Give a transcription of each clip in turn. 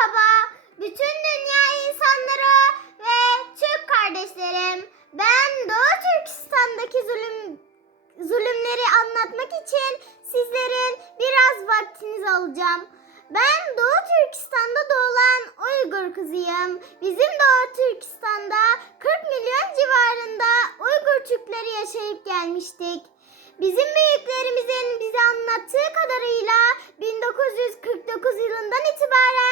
Merhaba bütün dünya insanları ve Türk kardeşlerim. Ben Doğu Türkistan'daki zulüm zulümleri anlatmak için sizlerin biraz vaktinizi alacağım. Ben Doğu Türkistan'da doğulan Uygur kızıyım. Bizim Doğu Türkistan'da 40 milyon civarında Uygur Türkleri yaşayıp gelmiştik. Bizim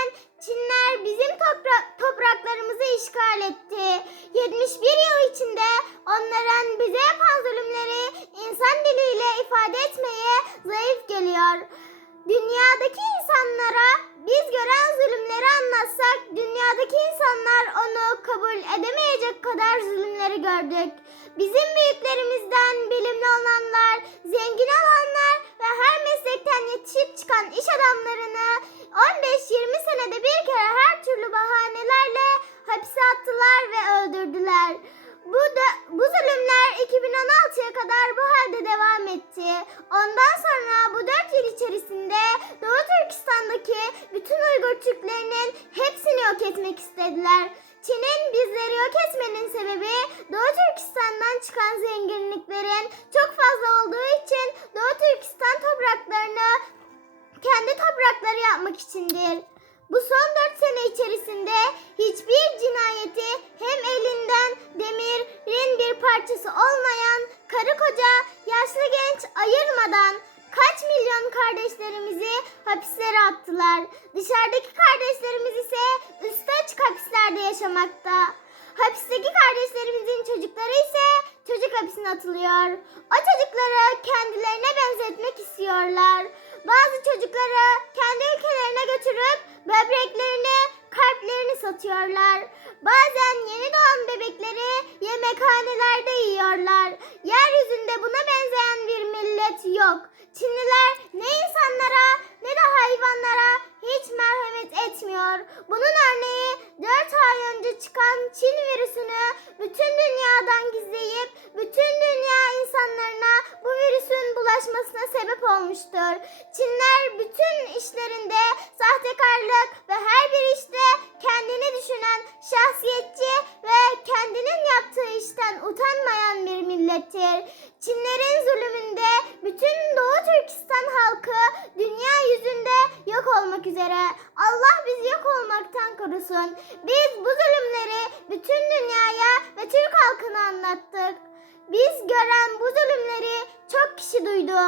itibaren Çinler bizim topra- topraklarımızı işgal etti. 71 yıl içinde onların bize yapan zulümleri insan diliyle ifade etmeye zayıf geliyor. Dünyadaki insanlara biz gören zulümleri anlatsak dünyadaki insanlar onu kabul edemeyecek kadar zulümleri gördük. Bizim büyüklerimizden bilimli olanlar, zengin olanlar ve her meslekten yetişip çıkan iş adamlarını 15-20 senede bir kere her türlü zenginliklerin çok fazla olduğu için Doğu Türkistan topraklarını kendi toprakları yapmak içindir. Bu son 4 sene içerisinde hiçbir cinayeti hem elinden demirin bir parçası olmayan karı koca, yaşlı genç ayırmadan kaç milyon kardeşlerimizi hapislere attılar. Dışarıdaki kardeşlerimiz ise üstü açık hapislerde yaşamakta. Hapisteki kardeşlerimizin çocukları ise çocuk hapsine atılıyor. O çocukları kendilerine benzetmek istiyorlar. Bazı çocukları kendi ülkelerine götürüp böbreklerini, kalplerini satıyorlar. Bazen yeni doğan bebekleri yemekhanelerde yiyorlar. Yeryüzünde buna benzeyen bir millet yok. Çinliler ne insanlara ne de hayvanlara hiç merhamet etmiyor. Bunun örneği 4 ay önce çıkan Çin virüsünü bütün dünyadan gizleyip bütün dünya insanlarına bu virüsün bulaşmasına sebep olmuştur. Çinler bütün işlerinde sahtekarlık ve her bir işte kendini düşünen şahsiyetçi ve kendinin yaptığı işten utanmayan bir millettir. Çinlerin zulümünde bütün Doğu Türkistan halkı dünya yüzünde yok olmak üzere. Allah bizi yok olmaktan korusun. Biz bu zulümleri bütün dünyaya ve Türk halkına anlattık. Biz gören bu zulümleri çok kişi duydu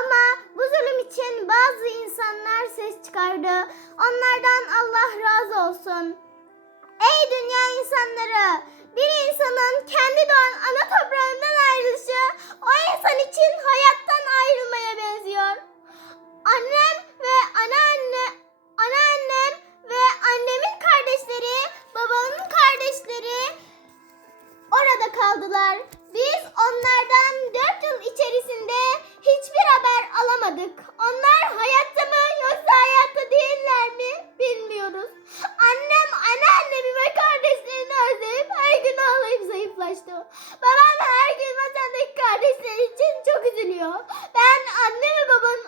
ama bu zulüm için bazı insanlar ses çıkardı. Onlardan Allah razı olsun. Ey dünya insanları! Bir insanın kendi doğan ana toprağından üzülüyor. Ben anne ve babanın